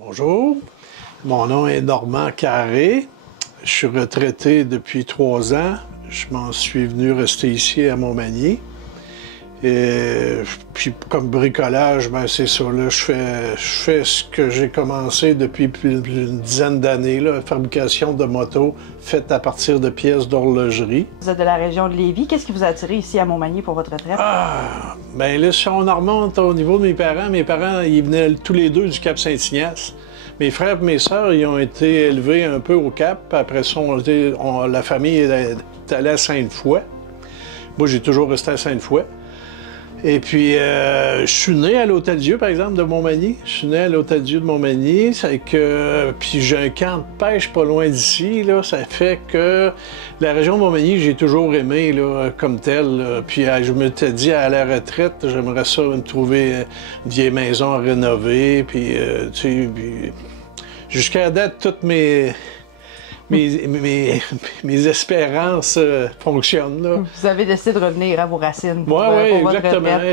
Bonjour, mon nom est Normand Carré. Je suis retraité depuis 3 ans. Je m'en suis venu rester ici à Montmagny. Et puis comme bricolage, ben c'est ça, là, je fais ce que j'ai commencé depuis plus d'une dizaine d'années, la fabrication de motos faites à partir de pièces d'horlogerie. Vous êtes de la région de Lévis. Qu'est-ce qui vous a attiré ici à Montmagny pour votre retraite? Bien là, si on en remonte au niveau de mes parents, ils venaient tous les deux du Cap-Saint-Ignace. Mes frères et mes sœurs, ils ont été élevés un peu au Cap. Après ça, la famille est allée à Sainte-Foy. Moi, j'ai toujours resté à Sainte-Foy. Et puis, je suis né à l'Hôtel-Dieu, par exemple, de Montmagny. Je suis né à l'Hôtel-Dieu de Montmagny. Puis j'ai un camp de pêche pas loin d'ici. Ça fait que la région de Montmagny, j'ai toujours aimé là, comme telle. Là. Puis je m'étais dit, à la retraite, j'aimerais ça me trouver une vieille maison à rénover. Puis, tu sais, jusqu'à date, toutes mes espérances fonctionnent. Là. Vous avez décidé de revenir à vos racines. Oui,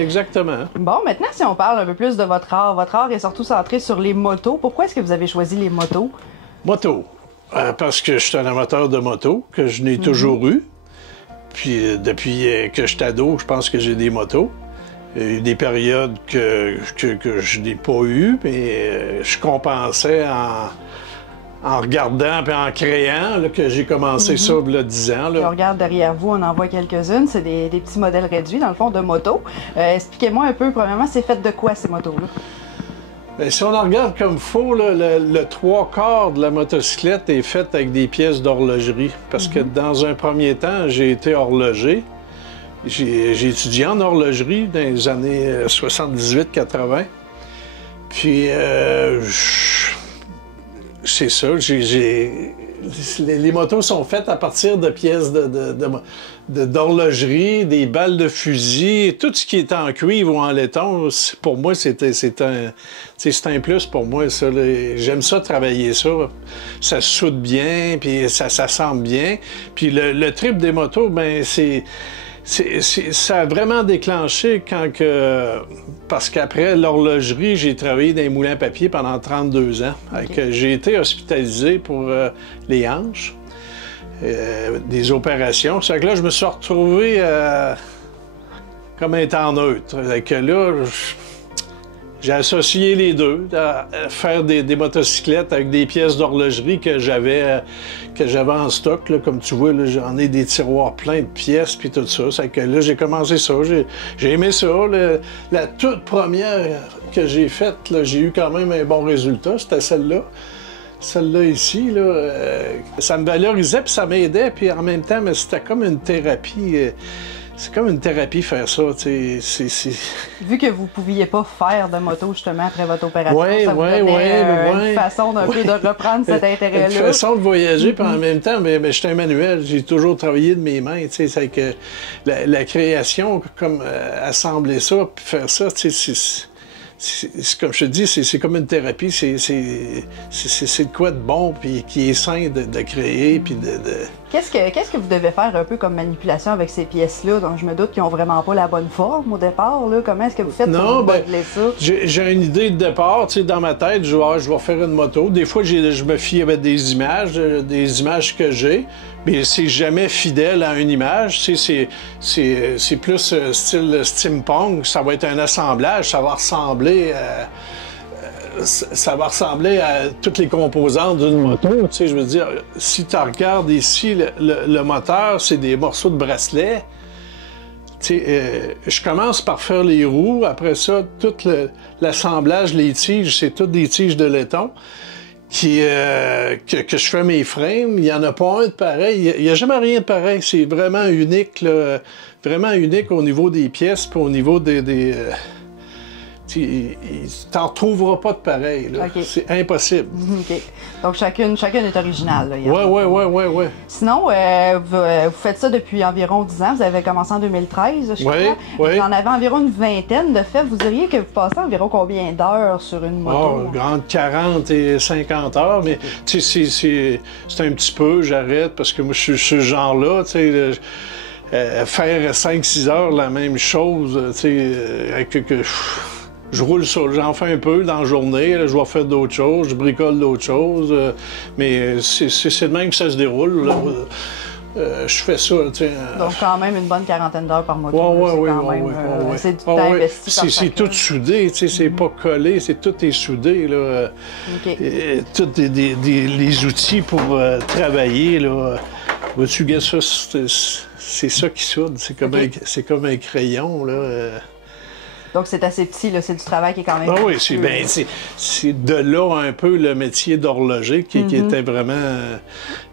exactement. Bon, maintenant, si on parle un peu plus de votre art est surtout centré sur les motos. Pourquoi est-ce que vous avez choisi les motos? Moto. Parce que je suis un amateur de moto, que je n'ai toujours eu. Puis depuis que je suis ado, je pense que j'ai des motos. Il y a eu des périodes que je n'ai pas eues, mais je compensais en regardant et en créant, là, que j'ai commencé ça il y a 10 ans. Là. On regarde derrière vous, on en voit quelques-unes. C'est des petits modèles réduits, dans le fond, de motos. Expliquez-moi un peu, premièrement, c'est fait de quoi, ces motos-là? Bien, si on en regarde comme il faut, là, le 3/4 de la motocyclette est fait avec des pièces d'horlogerie. Parce que dans un premier temps, j'ai été horloger. J'ai étudié en horlogerie dans les années 78-80. Puis, c'est ça, les motos sont faites à partir de pièces d'horlogerie, des balles de fusil, tout ce qui est en cuivre ou en laiton, pour moi, c'est un plus pour moi. J'aime ça, travailler ça. Ça se soude bien, puis ça s'assemble bien. Puis le trip des motos, ben ça a vraiment déclenché parce qu'après l'horlogerie, j'ai travaillé dans les moulins à papier pendant 32 ans. Okay. J'ai été hospitalisé pour les hanches, des opérations. C'est que là, je me suis retrouvé comme étant neutre. Là, j'ai associé les deux, à faire des motocyclettes avec des pièces d'horlogerie que j'avais en stock. Là, comme tu vois, j'en ai des tiroirs pleins de pièces puis tout ça. C'est que là, j'ai commencé ça. J'ai aimé ça. La toute première que j'ai faite, j'ai eu quand même un bon résultat. C'était celle-là. Celle-là ici, là, ça me valorisait puis ça m'aidait. Puis en même temps, c'était comme une thérapie. C'est comme une thérapie faire ça, tu sais. Vu que vous ne pouviez pas faire de moto justement après votre opération, ça vous donnait une façon d'un peu de reprendre cet intérêt-là. Une façon de voyager, puis en même temps, mais je suis un manuel, j'ai toujours travaillé de mes mains, tu sais, c'est que la création, comme assembler ça, puis faire ça, tu sais, c'est comme je te dis, c'est comme une thérapie, c'est de quoi de bon, puis qui est sain de créer, puis de... Qu'est-ce que vous devez faire un peu comme manipulation avec ces pièces-là, dont je me doute qu'ils n'ont vraiment pas la bonne forme au départ, là? Comment est-ce que vous faites pour modeler ça? J'ai une idée de départ, tu sais, dans ma tête, je vais faire une moto. Des fois, je me fie avec des images que j'ai, mais c'est jamais fidèle à une image, tu sais, c'est plus style steampunk, ça va être un assemblage, ça va ressembler à toutes les composantes d'une moto. Tu sais, je veux dire, si tu regardes ici, le moteur, c'est des morceaux de bracelet. Tu sais, je commence par faire les roues. Après ça, tout l'assemblage, les tiges, c'est toutes des tiges de laiton que je fais mes frames. Il n'y en a pas un de pareil. Il n'y a jamais rien de pareil. C'est vraiment unique, là, vraiment unique au niveau des pièces puis au niveau des tu n'en trouveras pas de pareil. Okay. C'est impossible. OK. Donc, chacune est originale. Oui. Sinon, vous faites ça depuis environ 10 ans. Vous avez commencé en 2013, je crois. Oui. Vous en avez environ une vingtaine de fait. Vous diriez que vous passez environ combien d'heures sur une moto? Entre 40 et 50 heures. Mais okay. C'est un petit peu, j'arrête, parce que moi, je suis ce genre-là. Faire 5-6 heures la même chose, Je roule sur, j'en fais un peu dans la journée, là, je vais faire d'autres choses, je bricole d'autres choses, mais c'est de même que ça se déroule. Là. Je fais ça, tu sais. Donc, quand même, une bonne quarantaine d'heures par moto. C'est du temps ouais. investi par C'est tout soudé, tu sais, c'est pas collé, tout est soudé, là. Tous les outils pour travailler, là. Vois-tu, gars, ça, c'est ça qui soude, c'est comme un crayon, là. Donc, c'est assez petit, là, c'est du travail qui est quand même... Ah oui, c'est de là un peu le métier d'horloger qui était vraiment...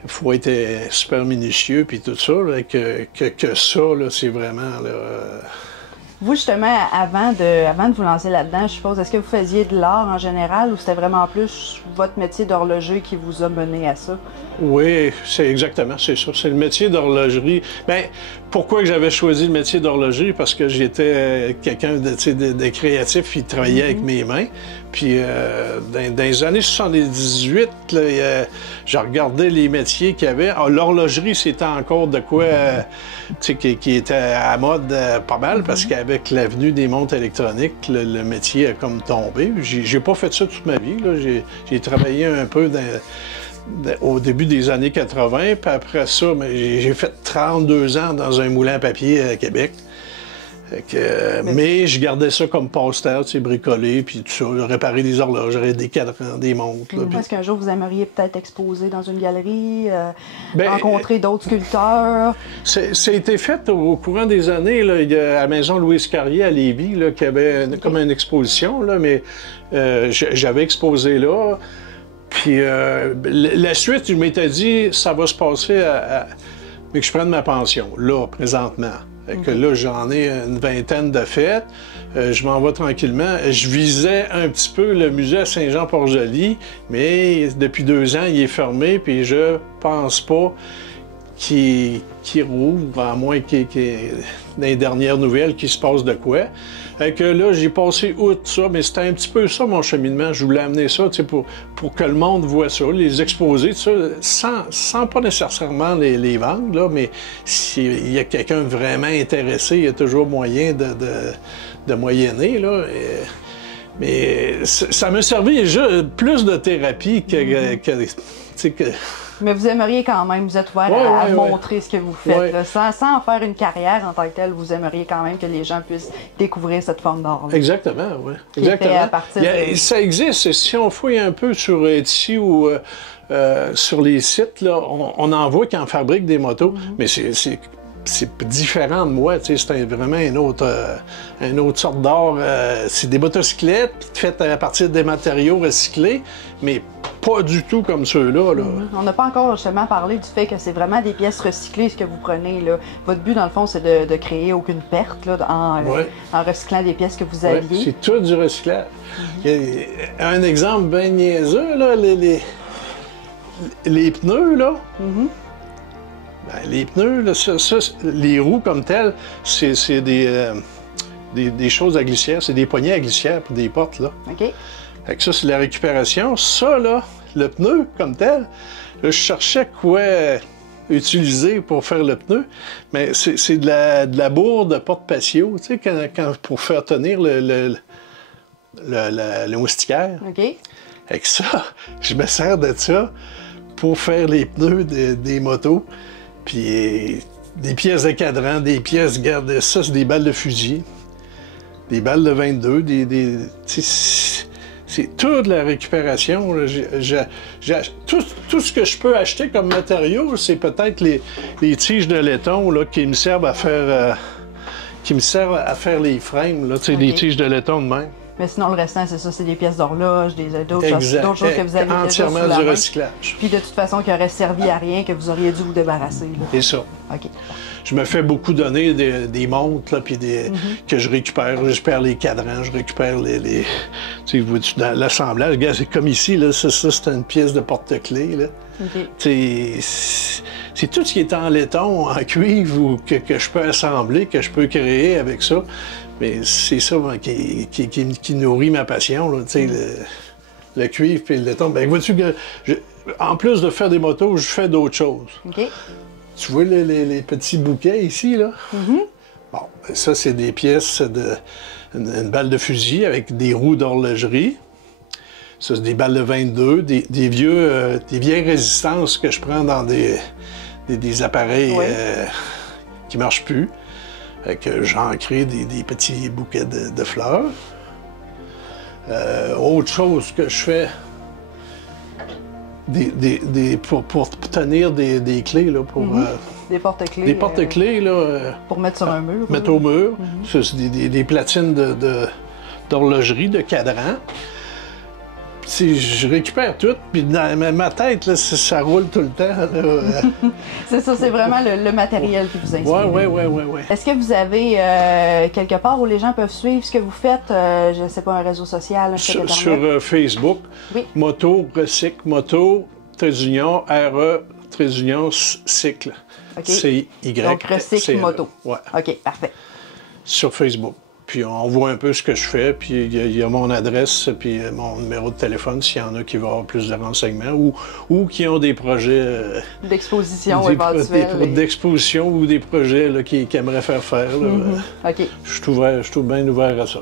Il faut être super minutieux puis tout ça, là, que ça, là, c'est vraiment... Là, Vous, justement, avant de vous lancer là-dedans, je suppose, est-ce que vous faisiez de l'art en général ou c'était vraiment plus votre métier d'horloger qui vous a mené à ça? Oui, c'est exactement, c'est ça. C'est le métier d'horlogerie. Bien, pourquoi que j'avais choisi le métier d'horloger? Parce que j'étais quelqu'un de créatif qui travaillait avec mes mains. Puis dans les années 78, j'ai regardé les métiers qu'il y avait. L'horlogerie, c'était encore de quoi qui était à mode pas mal, parce qu'avec l'avenue des montres électroniques, le métier a comme tombé. J'ai pas fait ça toute ma vie. J'ai travaillé un peu au début des années 80, puis après ça, j'ai fait 32 ans dans un moulin à papier à Québec. Mais je gardais ça comme passe-temps, bricoler, puis tout ça, réparer des horloges, des cadrans, des montres. Est-ce qu'un jour vous aimeriez peut-être exposer dans une galerie, rencontrer d'autres sculpteurs? Ça a été fait au courant des années. Là, il y a à la Maison Louise Carrier à Lévis, là, qui avait comme une exposition, là, mais j'avais exposé là. Puis la suite, je m'étais dit, ça va se passer mais que je prenne ma pension, là, présentement. Que là, j'en ai une vingtaine de fêtes. Je m'en vais tranquillement. Je visais un petit peu le musée à Saint-Jean-Port-Joli, mais depuis 2 ans, il est fermé, puis je pense pas qu'il rouvre, à moins qu'il y ait dans les dernières nouvelles qu'il se passe de quoi. Que là, j'ai passé outre ça, mais c'était un petit peu ça mon cheminement. Je voulais amener ça pour que le monde voit ça, les exposer, tout ça, sans pas nécessairement les vendre, là, mais s'il y a quelqu'un vraiment intéressé, il y a toujours moyen de moyenner. Là, mais ça m'a servi plus de thérapie que Mais vous aimeriez quand même, vous êtes ouvert à montrer ce que vous faites. Là, sans en faire une carrière en tant que telle, vous aimeriez quand même que les gens puissent découvrir cette forme d'art. Exactement, oui. Exactement. Ça existe. Si on fouille un peu sur Etsy ou sur les sites, là, on en voit qui en fabriquent des motos, mais c'est différent de moi, c'est vraiment une autre sorte d'art. C'est des motocyclettes faites à partir des matériaux recyclés, mais pas du tout comme ceux-là. Là. On n'a pas encore justement parlé du fait que c'est vraiment des pièces recyclées ce que vous prenez. Là. Votre but, dans le fond, c'est de créer aucune perte là, en recyclant des pièces que vous aviez. C'est tout du recyclage. Un exemple bien niaiseux, là, les pneus, là. Ben, les pneus, là, les roues comme telles, c'est des choses à glissière, c'est des poignées à glissière pour des portes, là. OK. Fait que ça, c'est la récupération. Ça, là, le pneu comme tel, là, je cherchais quoi utiliser pour faire le pneu, mais c'est de la bourre de porte-patio, tu sais, pour faire tenir le moustiquaire. OK. Fait que ça, je me sers de ça pour faire les pneus des motos. Puis des pièces de cadran, des pièces, regarde, ça, c'est des balles de fusil, des balles de 22, c'est toute la récupération. Là. Tout ce que je peux acheter comme matériau, c'est peut-être les tiges de laiton là, qui me servent à faire, les frames, là, des tiges de laiton de même. Mais sinon, le restant, c'est ça, c'est des pièces d'horloge, d'autres choses que vous avez entièrement déjà sous la du main. recyclage. Puis de toute façon, qui aurait servi à rien, que vous auriez dû vous débarrasser. C'est ça. OK. Je me fais beaucoup donner des montres, là, puis que je récupère. Je récupère les cadrans, je récupère les tu vois-tu, dans l'assemblage. Regarde, c'est comme ici, là, ça c'est une pièce de porte-clés, là. Okay. C'est tout ce qui est en laiton, en cuivre, ou que je peux assembler, que je peux créer avec ça. Mais c'est ça qui nourrit ma passion, là, le cuivre et le laiton. Ben, vois-tu que, en plus de faire des motos, je fais d'autres choses. Okay. Tu vois les petits bouquets ici, là? Bon, ça, c'est des pièces une balle de fusil avec des roues d'horlogerie. Ça, c'est des balles de 22, des vieilles résistances que je prends dans des appareils qui ne marchent plus. Que j'en crée des petits bouquets de fleurs. Autre chose que je fais, pour tenir des clés, là, pour... Des porte-clés. Des porte-clés, là... pour mettre sur un mur. Mettre au mur. Ça, c'est des platines d'horlogerie, de cadran. Je récupère tout, puis dans ma tête, là, ça roule tout le temps. C'est ça, c'est vraiment le matériel qui vous inspire. Oui. Est-ce que vous avez quelque part où les gens peuvent suivre ce que vous faites? Je ne sais pas, un réseau social, un site Internet? Sur Facebook, oui. Moto, Recycle, Moto, Tréunion, RE, Tréunion, Cycle. Okay. C-Y. Donc, Recycle Moto. Ouais. OK, parfait. Sur Facebook. Puis on voit un peu ce que je fais, puis il y a mon adresse, puis mon numéro de téléphone s'il y en a qui veulent avoir plus de renseignements ou qui ont des projets... d'exposition éventuelle. D'exposition ou des projets là, qui aimeraient faire. Là. OK. Je suis bien ouvert à ça.